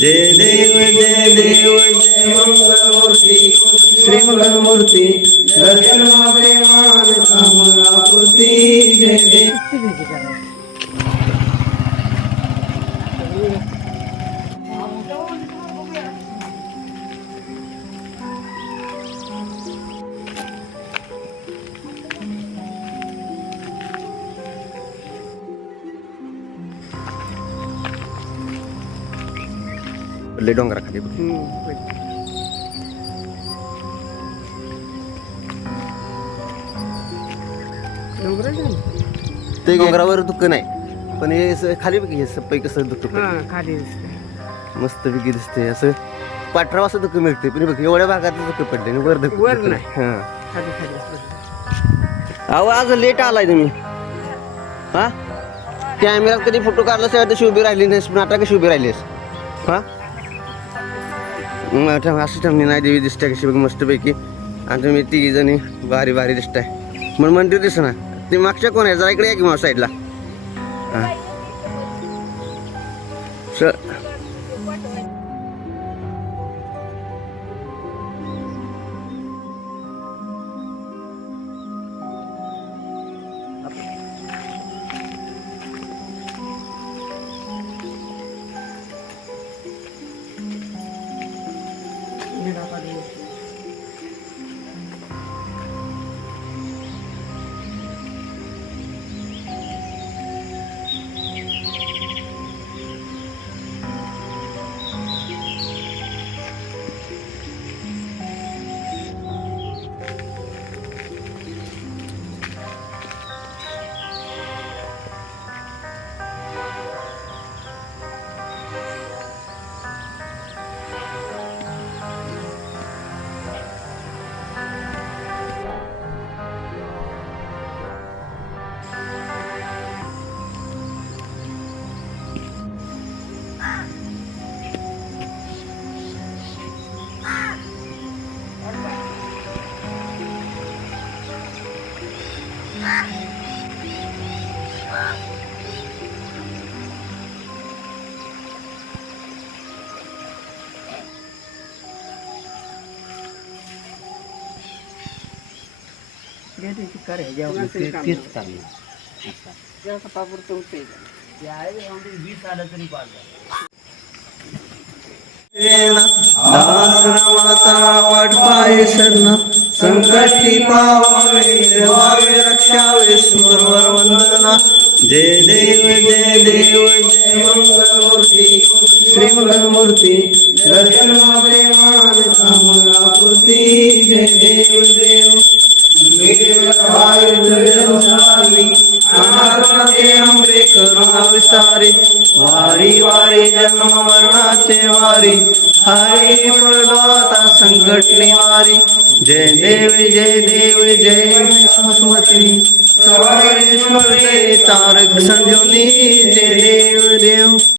जय देव जय देव जय मंगलमूर्ती श्री मंगलमूर्ती दर्शन प्रेमान कामनापूर्ती जय देव ले डोंगरा खाली ते डोंगरावर दुःख नाही पण हे खाली बघ हे सप्पई कसं दुःख खाली मस्त पैकी दिसते असं पाठराव असं दुःख मिळते पण बघ एवढ्या भागात दुःख पडले वर दुःख वर नाही. हा अहो आज लेट आलाय तुम्ही हा कॅमेऱ्यात कधी फोटो काढला तेव्हा तशी उभी राहिली नाहीस पण आता कशी उभी राहिलीस हा असं ठेवणी नाही देवी दिसते कशी बघ मस्त पैकी आणि तुम्ही तिघी जणी भारी भारी दिसताय म्हणून मंदिर दिस ना ते मागच्या कोण आहे जरा इकडे या की मग साईडला हा दासरामाचा वाटपाय शरण संकटी पावावे देवावे रक्षावे सुरवर वंदना जय देव जय देव जय मंगलमूर्ती श्री मंगलमूर्ती दर्शन प्रेमान कामनापूर्ती जय देव देव करुणा विस्तारी वारी वारी जन्म मरणाचे वारी हरी प्रदाता संकट निवारी जय देव जय देव जय सरस्वती